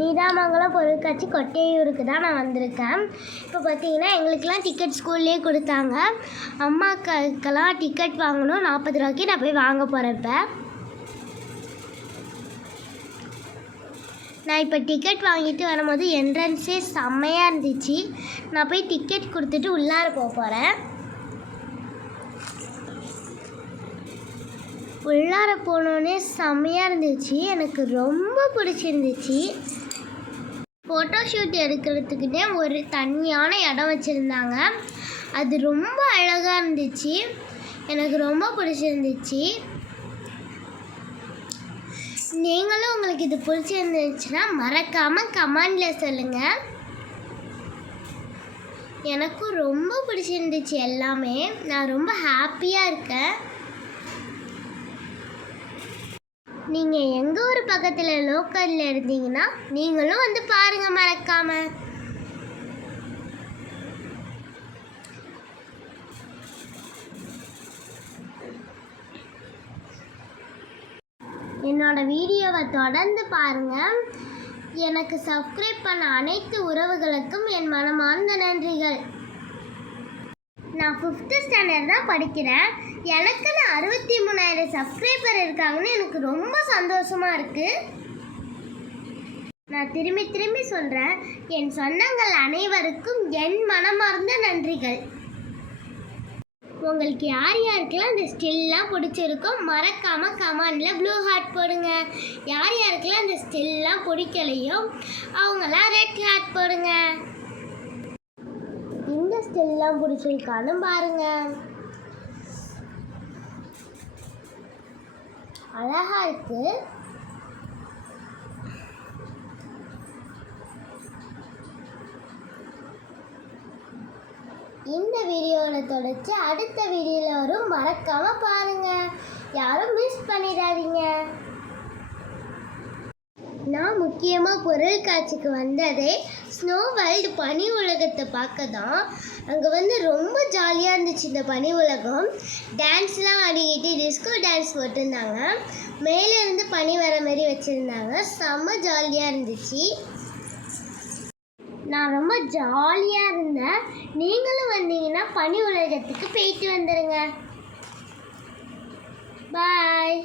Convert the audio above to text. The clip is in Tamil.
நீடாமங்கலம் பொருட்காட்சி கொட்டையூருக்கு தான் நான் வந்திருக்கேன். இப்போ பார்த்தீங்கன்னா எங்களுக்கெல்லாம் டிக்கெட் ஸ்கூல்லேயே கொடுத்தாங்க. அம்மாக்கெல்லாம் டிக்கெட் வாங்கணும் 40 ரூபாய்க்கு. நான் போய் வாங்க போகிறேன். நான் இப்போ டிக்கெட் வாங்கிட்டு வரும்போது என்ட்ரன்ஸே செம்மையாக இருந்துச்சு. நான் போய் டிக்கெட் கொடுத்துட்டு உள்ளார போகிறேன். உள்ளார போனோடனே செம்மையாக இருந்துச்சு. எனக்கு ரொம்ப பிடிச்சிருந்துச்சு. ஃபோட்டோ ஷூட் எடுக்கிறதுக்குன்னே ஒரு தனியான இடம் வச்சுருந்தாங்க. அது ரொம்ப அழகாக இருந்துச்சு. எனக்கு ரொம்ப பிடிச்சிருந்துச்சு. நீங்களும் உங்களுக்கு இது பிடிச்சிருந்துச்சுன்னா மறக்காமல் கமெண்டில் சொல்லுங்கள். எனக்கும் ரொம்ப பிடிச்சிருந்துச்சு எல்லாமே. நான் ரொம்ப ஹாப்பியாக இருக்கேன். நீங்கள் எங்கள் ஊர் பக்கத்தில் லோக்கலில் இருந்தீங்கன்னா நீங்களும் வந்து பாருங்கள் மறக்காமல். என்னோட வீடியோவை தொடர்ந்து பாருங்கள். எனக்கு சப்ஸ்கிரைப் பண்ண அனைத்து உறவுகளுக்கும் என் மனமார்ந்த நன்றிகள். நான் 5th ஸ்டாண்டர்ட் தான் படிக்கிறேன். எனக்குன்னு 63,000 சப்ஸ்கிரைபர் இருக்காங்கன்னு எனக்கு ரொம்ப சந்தோஷமாக இருக்குது. நான் திரும்பி சொல்கிறேன், என் சொந்தங்கள் அனைவருக்கும் என் மனமார்ந்த நன்றிகள். உங்களுக்கு யாருக்கெல்லாம் இந்த ஸ்டில்லாம் பிடிச்சிருக்கோ மறக்காமல் கமெண்டில் ப்ளூ ஹார்ட் போடுங்க. யாருக்கெல்லாம் இந்த ஸ்டில்லாம் பிடிக்கலையோ அவங்களாம் ரெட் ஹார்ட் போடுங்க. இந்த ஸ்டில்லாம் பிடிச்சிருக்கான்னு பாருங்க. அழகா இருக்கு. இந்த வீடியோவில் தொடர்ச்சி அடுத்த வீடியோவில் வரும். மறக்காமல் பாருங்கள். யாரும் மிஸ் பண்ணிடாதீங்க. நான் முக்கியமாக பொருட்காட்சிக்கு வந்ததே ஸ்னோ வேர்ல்டு பனி உலகத்தை பார்க்க தான். அங்கே ரொம்ப ஜாலியாக இருந்துச்சு. இந்த பனி உலகம் டான்ஸ்லாம் ஆடிக்கிட்டு டிஸ்கோ டான்ஸ் போட்டிருந்தாங்க. மேலேருந்து பனி வர மாதிரி வச்சுருந்தாங்க. செம்ம ஜாலியாக இருந்துச்சு. நான் ரொம்ப ஜாலியாக இருந்தேன். நீங்களும் வந்தீங்கன்னா பனி உலகத்துக்கு போயிட்டு வந்துடுங்க. பாய்.